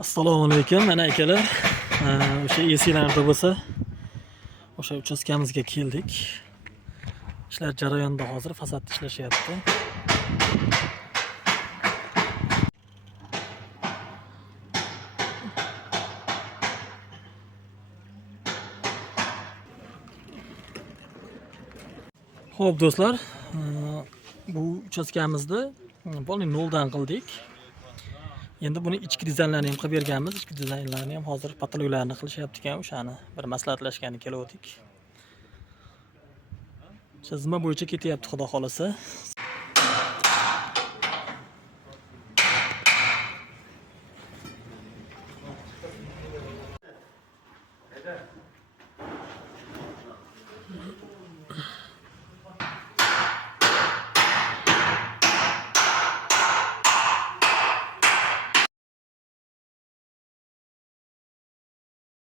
Assalomu alaykum, mana akalar. O'sha esinglarda bo'lsa, o'sha uchastkamizga keldik. Ishlar jarayonida hozir fasadda ishlashyapti. Xo'p do'stlar, bu uchastkamizni bo'lni noldan qildik. Endi buni ichki dizaynlarini ham qilib berganmiz. Ichki dizaynlarini ham hozir patologlarni qilishyapti ekan, o'shani bir maslahatlashgani keluvdik. Chizma bo'yicha ketyapti, xudo xolasa.